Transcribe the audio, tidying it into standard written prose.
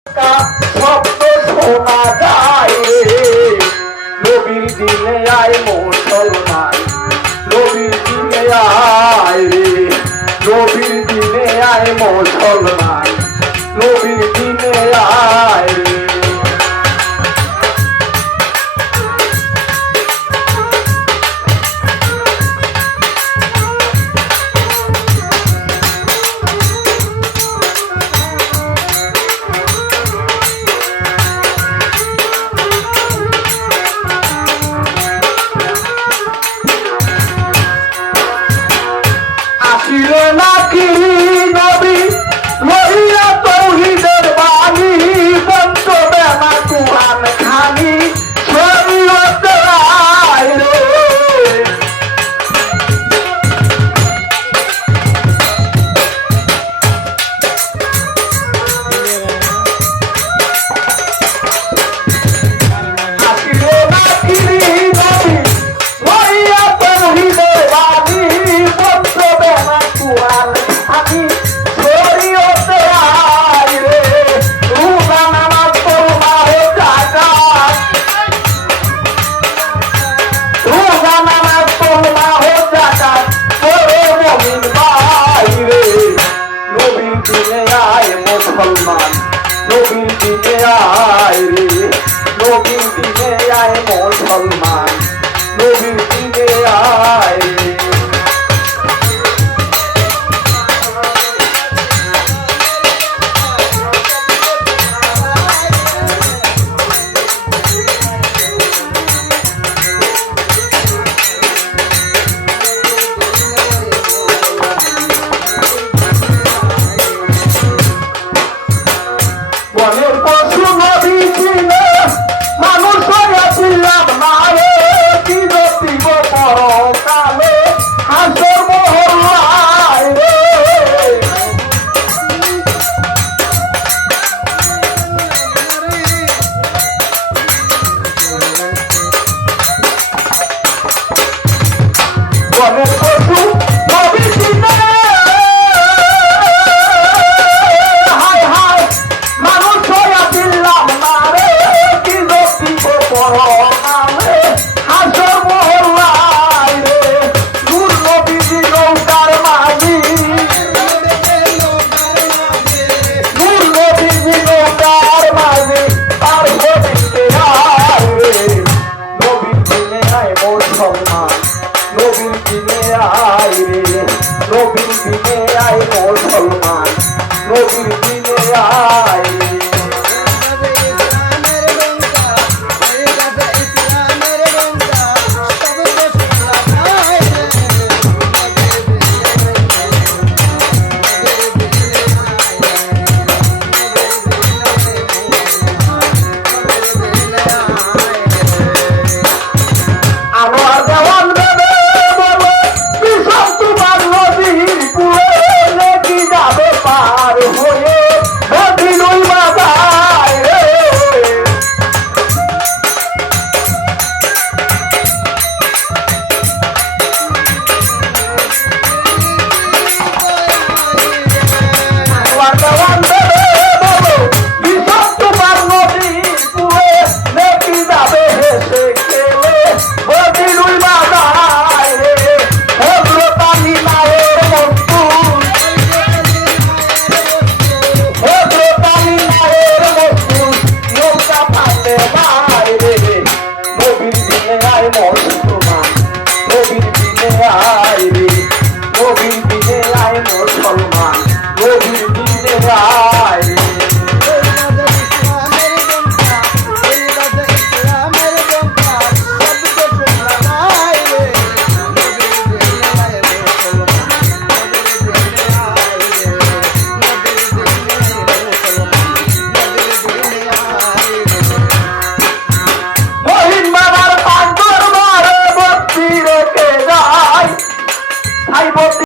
শব্দ শোনা যায় রে, নবীর দিনে আয় মুসলমান, নবীর দিনে আয় রে, নবীর দিনে আয় মুসলমান, নবীর দিনে আয় রে। নাকি নবী লইয়া তৌহিদের বাণী, বন্ধ বেমা কুরআন খানি শরীয়ত রায় রে। আসিল নাকি নবী লইয়া তৌহিদের বাণী, বন্ধ বেমা কুরআন খানি শরীয়ত রায় রে। রোজা নামাজ পড়বা হে জাকাত, রোজা নামাজ পড়বা হে জাকাত, পড়ে মুমিন ভাই রে। নবীর দিনে আয় মুসলমান, নবীর দিনে আয় রে, নবীর দিনে